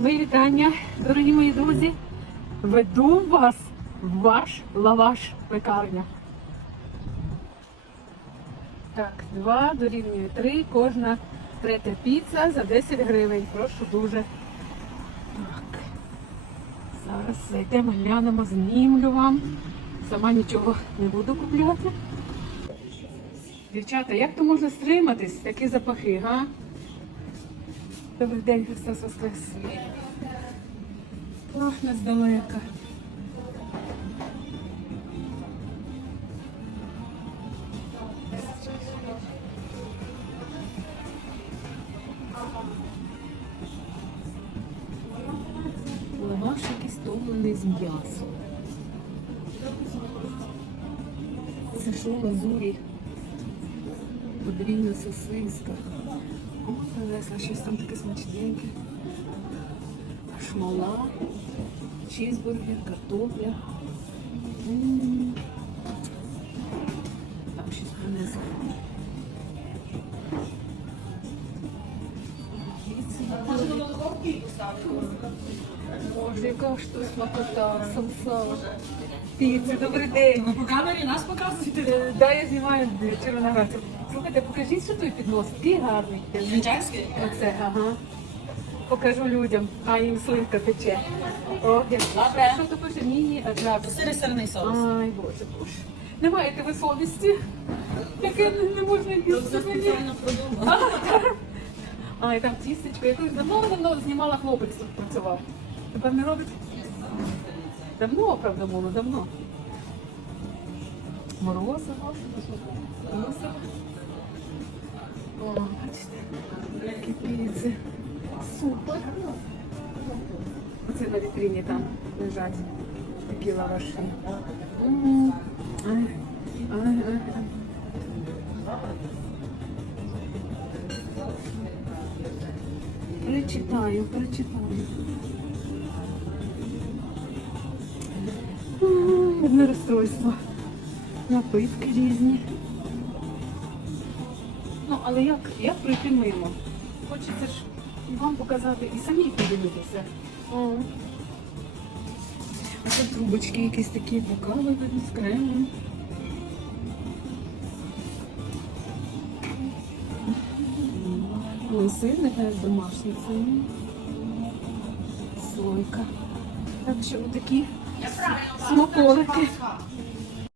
Мої вітання, дорогі мої друзі. Веду вас в ваш лаваш пекарня. Так, два дорівнює три, кожна третя піца за 10 гривень. Прошу дуже. Так. Зараз зайдемо, глянемо, знімлю вам. Сама нічого не буду купляти. Дівчата, як то можна стриматись? Такі запахи, га? Добрий день, Христос Воскрес. Пахне здалека. Лаваш якийсь томлений з м'ясом. Це що лазурі? Подвійна сосиска. Принесла щось там таке смачненьке. Шмала, чізбургер, картопля. М. Там щось принесла. Боже, яка ж тут смакота, самса. Піца, добрий день. Ви по камері нас показуєте? Е, Да, я знімаю червоноградцю. Слухайте, покажіть, що той піднос. Який гарний. Звичайський? Оце, ага. Покажу людям, а їм сливка тече. О, Добре. що то пише? Ні, а для Сири сирний соус. Ай, боже, боже. Не маєте ви совісті? Яке не, не можна Тут їсти все мені. спеціально продумано. А, і там тістечко. Я колись давно давно знімала хлопець тут працював. Тепер не робить? Давно, правда, було, давно. Морозиво. Морозиво. О, бачите, піци. Супер. Оце на вітрині там лежать такі лаваші. Ай. Прочитаю, прочитаю. Одне розстройство. Напитки різні. Ну, але як, як пройти мимо? Хочеться ж вам показати, і самі подивитися. А це трубочки якісь такі покави з кремом. Ну, сир домашній це. Слойка. Так що отакі смаколики.